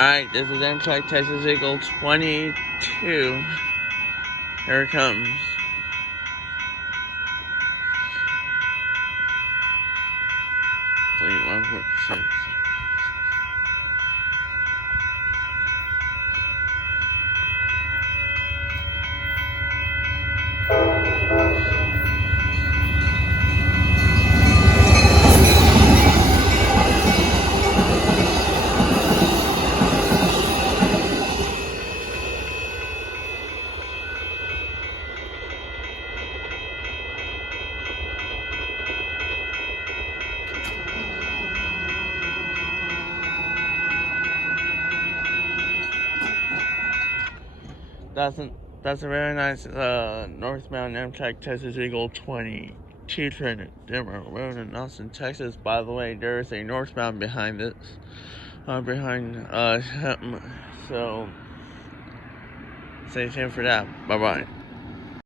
Alright, this is Amtrak Texas Eagle 22. Here it comes. Fleet 146. That's a very nice Northbound Amtrak Texas Eagle 22 train at Dittmar Road in Austin, Texas. By the way, there is a northbound behind this, so stay tuned for that. Bye bye.